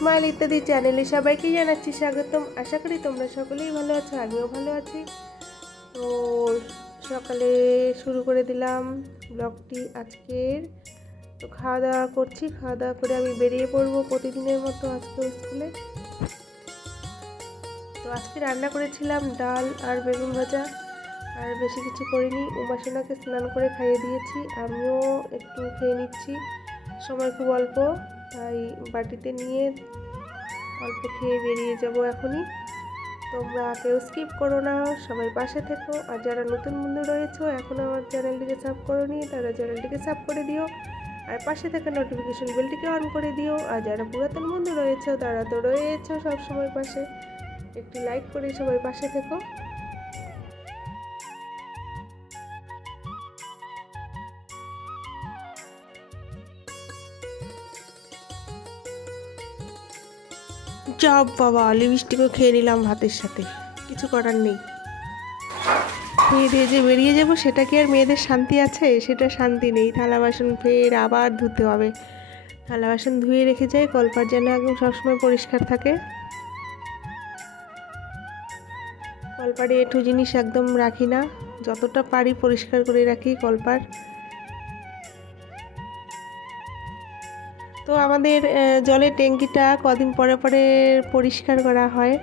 Smile ইত্যাদি চ্যানেলে সবাইকে জানাচ্ছি স্বাগতম। আশা করি তোমরা সকলেই ভালো আছো, আমিও ভালো আছি। তো সকালে শুরু করে দিলাম ব্লগটি আজকের। তো খাওয়া দাওয়া করছি, খাওয়া দাওয়া করে আমি বেরিয়ে পড়বো প্রতিদিনের মতো আজকে স্কুলে। তো আজকে রান্না করেছিলাম ডাল আর বেগুন ভাজা, আর বেশি কিছু করিনি। উমাসোনাকে স্নান করে খাইয়ে দিয়েছি, আমিও একটু খেয়ে নিচ্ছি, সময় খুব অল্প, তাই বাটিতে নিয়ে অল্প খেয়ে বেরিয়ে যাব এখনই। তোমরা কেউ স্কিপ করো না, সবাই পাশে থেকো। আর যারা নতুন বন্ধু রয়েছে এখনও আমার চ্যানেলটিকে সাবস্ক্রাইব করোনি, তারা চ্যানেলটিকে সাবস্ক্রাইব করে দিও, আর পাশে থাকা নোটিফিকেশন বেলটিকে অন করে দিও। আর যারা পুরাতন বন্ধু রয়েছে তারা তো রয়েছে সবসময় পাশে, একটি লাইক করে সবাই পাশে থেকো। যাব বাবা, লিপস্টিকও খেয়ে নিলাম ভাতের সাথে, কিছু করার নেই। খেয়ে দিয়ে যে বেরিয়ে যাবো সেটা কি আর মেয়েদের শান্তি আছে? সেটা শান্তি নেই। থালা বাসন ফের আবার ধুতে হবে। থালা বাসন ধুয়ে রেখে যাই, কলপাট যেন একদম সবসময় পরিষ্কার থাকে। কলপাড়ে এঁঠো জিনিস একদম রাখি না, যতটা পারি পরিষ্কার করে রাখি কলপাড়। তো আমাদের জলের ট্যাঙ্কিটা কদিন পরে পরে পরিষ্কার করা হয়,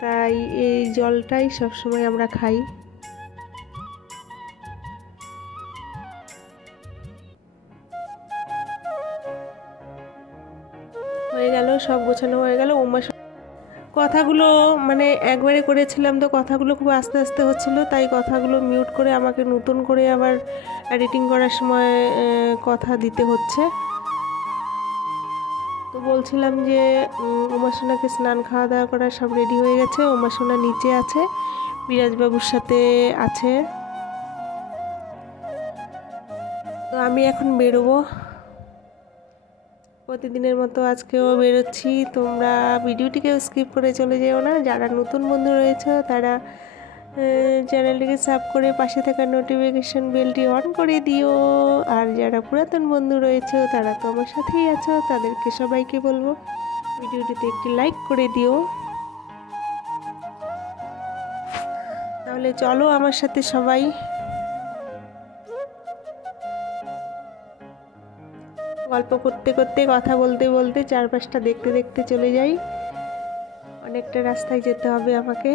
তাই এই জলটাই সবসময় আমরা খাই। হয়ে গেল, সব গোছানো হয়ে গেল। কথাগুলো মানে একবারে করেছিলাম, তো কথাগুলো খুব আস্তে আস্তে হচ্ছিলো, তাই কথাগুলো মিউট করে আমাকে নতুন করে আবার এডিটিং করার সময় কথা দিতে হচ্ছে। তো বলছিলাম যে উমাসোনাকে স্নান খাওয়া দাওয়া করা সব রেডি হয়ে গেছে। উমাসোনা নিচে আছে, বিরাজবাবুর সাথে আছে। তো আমি এখন বেরোবো, প্রতিদিনের মতো আজকেও বেরোচ্ছি। তোমরা ভিডিওটিকেও স্কিপ করে চলে যেও না। যারা নতুন বন্ধু রয়েছে তারা চ্যানেলটিকে সাবস্ক্রাইব করে পাশে থাকা নোটিফিকেশন বেলটি অন করে দিও। আর যারা পুরাতন বন্ধু রয়েছে তারা তো আমার সাথেই আছো, তাদেরকে সবাইকে বলবো ভিডিওটিতে একটি লাইক করে দিও। তাহলে চলো আমার সাথে সবাই। গল্প করতে করতে, কথা বলতে বলতে, চারপাশটা দেখতে দেখতে চলে যাই। অনেকটা রাস্তায় যেতে হবে আমাকে।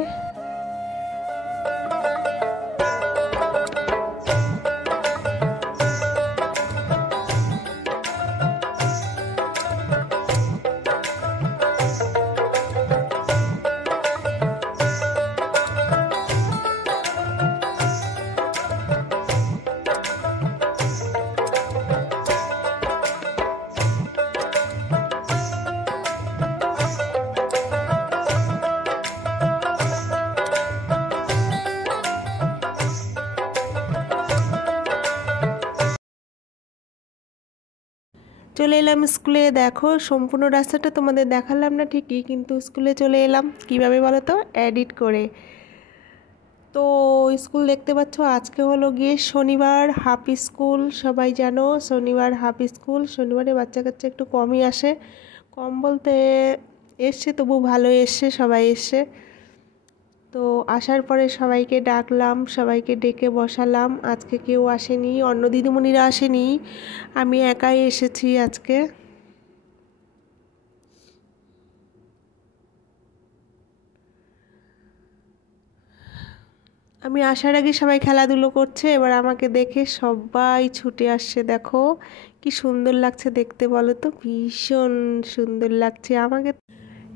চলে এলাম স্কুলে। দেখো, সম্পূর্ণ রাস্তাটা তোমাদের দেখালাম না ঠিকই, কিন্তু স্কুলে চলে এলাম কিভাবে বলো তো, এডিট করে। তো স্কুল দেখতে পাচ্ছ, আজকে হলো গিয়ে শনিবার, হাফ স্কুল। সবাই জানো শনিবার হাফ স্কুল। শনিবারে বাচ্চা কাচ্চা একটু কমই আসে, কম বলতে এসছে, তবু ভালো এসছে, সবাই এসছে। তো আসার পরে সবাইকে ডাকলাম, সবাইকে ডেকে বসালাম। আজকে কেউ আসেনি, অন্য দিদিমণিরা আসেনি, আমি একাই এসেছি আজকে। আমি আসার আগে সবাই খেলাধুলো করছে, এবার আমাকে দেখে সবাই ছুটে আসছে। দেখো কি সুন্দর লাগছে দেখতে, বলো তো, ভীষণ সুন্দর লাগছে আমাকে।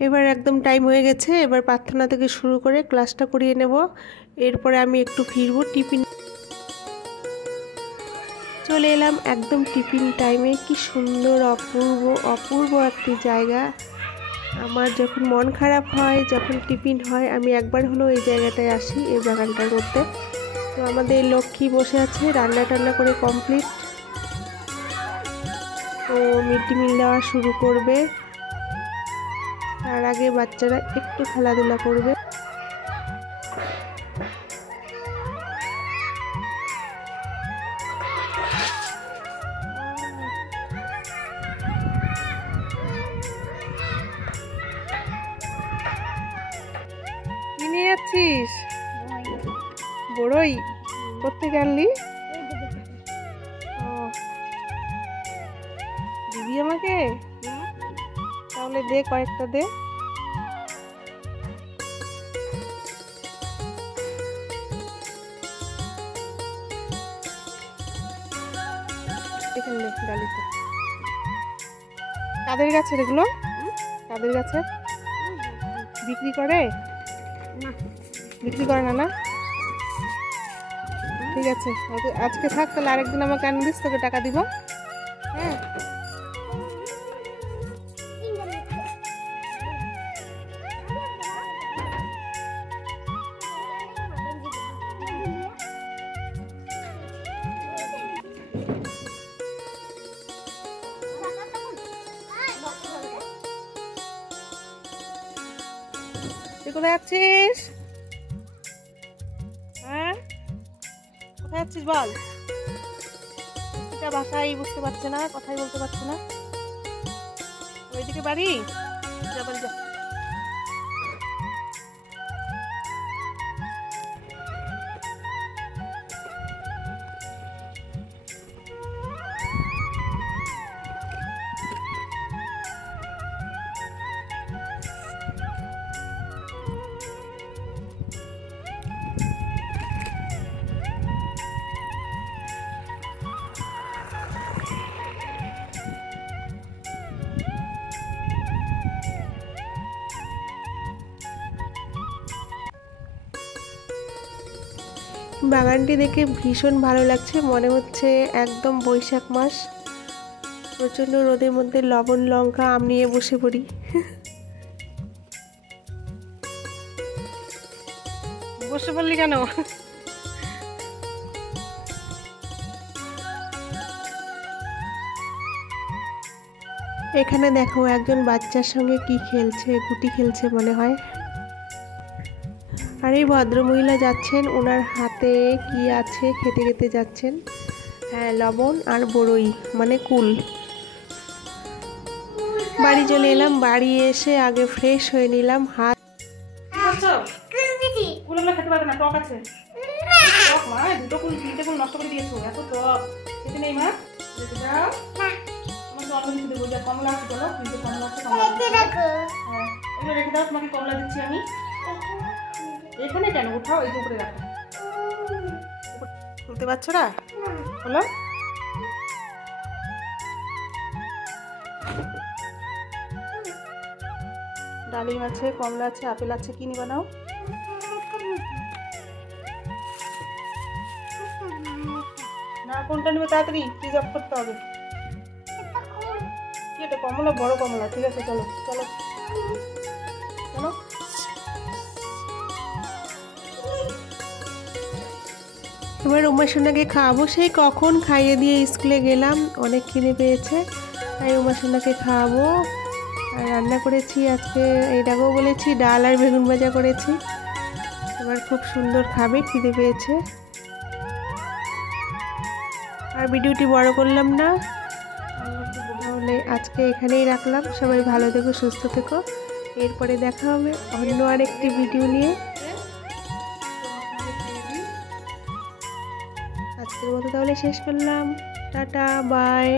এবার একদম টাইম হয়ে গেছে, এবার প্রার্থনা থেকে শুরু করে ক্লাসটা করিয়ে নেব। এরপরে আমি একটু ফিরবো টিফিন। চলে এলাম একদম টিফিন টাইমে। কি সুন্দর, অপূর্ব অপূর্ব একটি জায়গা। আমার যখন মন খারাপ হয়, যখন টিফিন হয়, আমি একবার হলেও এই জায়গাটায় আসি, এই বাগানটার মধ্যে। তো আমাদের লক্ষ্মী বসে আছে, রান্না টান্না করে কমপ্লিট। তো মিড ডে মিল দেওয়া শুরু করবে, তার আগে বাচ্চারা একটু খেলাধুলা করবে। বড়ই কোত্থেকে আনলি? ও, দিবি আমাকে? তাহলে দে, কয়েকটা দে। এখানে ডালিতে। কাদের গাছের এগুলো? কাদের গাছের? বিক্রি করে না? বিক্রি করে না? না, ঠিক আছে, আজকে থাক, তাহলে আরেকদিন আমাকে আনি দিস, তোকে টাকা দিব। হ্যাঁ, তুই কোথায় যাচ্ছিস? হ্যাঁ, কোথায় যাচ্ছিস বল? এটা ভাষাই বুঝতে পারছে না, কথাই বলতে পারছে না। ওইদিকে বাড়ি, যা বাড়ি যা। বাগানটি দেখে ভীষণ ভালো লাগছে, মনে হচ্ছে একদম বৈশাখ মাস। প্রচণ্ড রোদের মধ্যে লবণ লঙ্কা আম নিয়ে বসে পড়ি। বসে পড়লি কেন? এখানে দেখো একজন বাচ্চার সঙ্গে কি খেলছে, গুটি খেলছে মনে হয়। আর এই ভদ্রমহিলা যাচ্ছেন, ওনার হাতে কি আছে খেতে খেতে যাচ্ছেন। হ্যাঁ, লবণ আর বড়ই মানে কুল। বাড়ি চলে এলাম, বাড়ি এসে আগে ফ্রেশ হয়ে নিলাম। হাত কুলগুলো খেতে পারবে না, টক আছে। টক মা, দুটো কুল তিনটে কুল নষ্ট করে দিয়েছো, এত টক খেতে নেই মা, রেখে দাও। তোমাকে অন্য কিছু দেবো, যা কমলা আছে চলো, কিন্তু কমলা আছে, হ্যাঁ এগুলো রেখে দাও, তোমাকে কমলা দিচ্ছি আমি। এখানে কেন উঠাও, এই উপরে রাখো। খুলতে পারছো না? হলো, ডালিম আছে, কমলা আছে, আপেল আছে, কি নিবা নাও। না, কোনটা নিবে তাড়াতাড়ি, ফ্রিজ অফ করতে হবে। কি এটা? কমলা, বড় কমলা, ঠিক আছে চলো চলো চলো। এবার উমাসোনাকে খাওয়াবো, সেই কখন খাইয়ে দিয়ে স্কুলে গেলাম, অনেক খিদে পেয়েছে, তাই উমাসোনাকে খাওয়াবো। আর রান্না করেছি আজকে, এটাকেও বলেছি ডাল আর বেগুন ভাজা করেছি। এবার খুব সুন্দর খাবে, খিদে পেয়েছে। আর ভিডিওটি বড় করলাম না, তাহলে আজকে এখানেই রাখলাম। সবাই ভালো থেকো, সুস্থ থেকো। এরপরে দেখা হবে অন্য আরেকটি ভিডিও নিয়ে। আজকের মতো তাহলে শেষ করলাম, টাটা বাই।